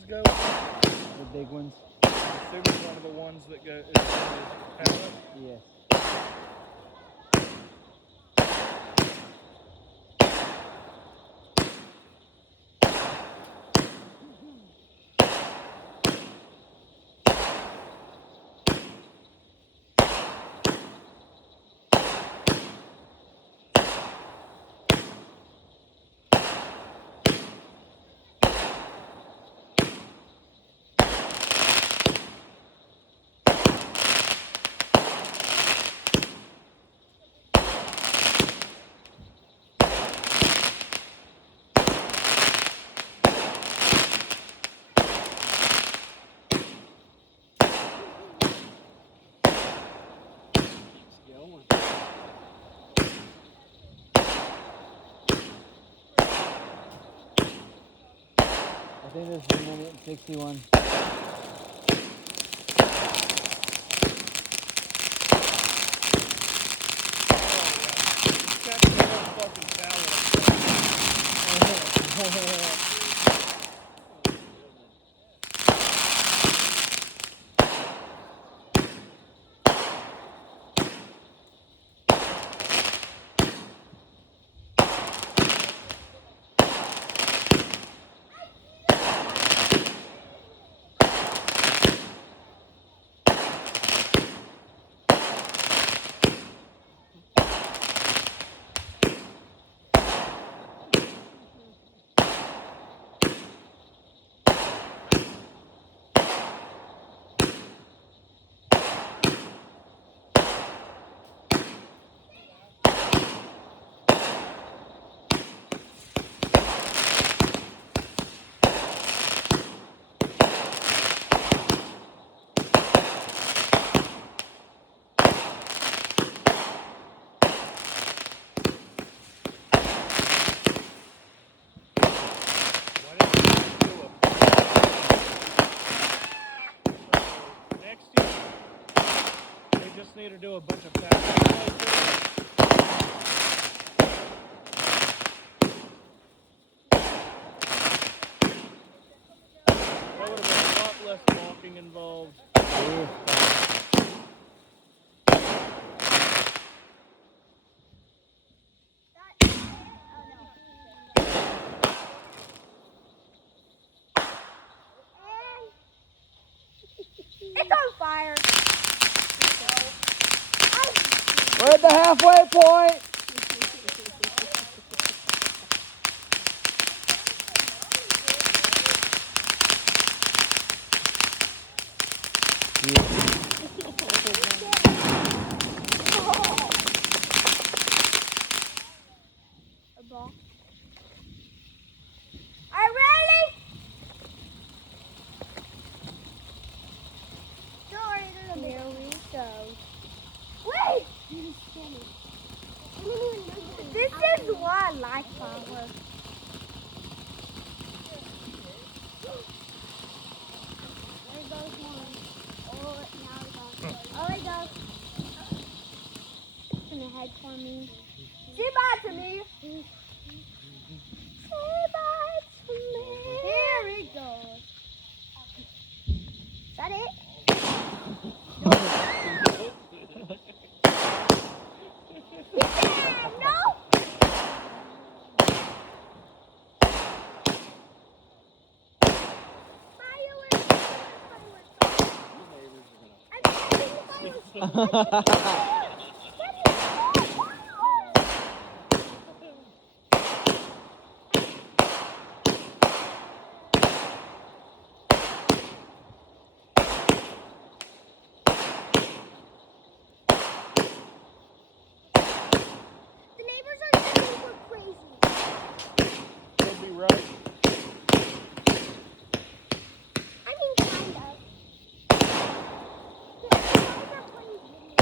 these go? The big ones. I'm assuming one of the ones that go is pellet. Yes. I think this is the minute 61. Need to do a bunch of passes. That would have been a lot less walking involved. It's on fire. We're at the halfway point. A ball. Are you ready? Sorry, here we go. Wait! This is why I like power. There goes one. Oh, now it's on. Oh, it goes. It's gonna head for me. Say bye to me. Say bye to me. Here it goes. Is that it? Yeah, no! The neighbors are super crazy. Could be right. I mean, kind of. The neighbors are playing video.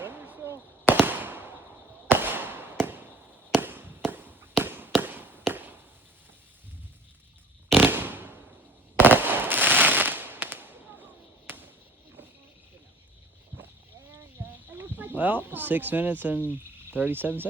Done yourself? There we go. Well, 6 minutes and 37 seconds.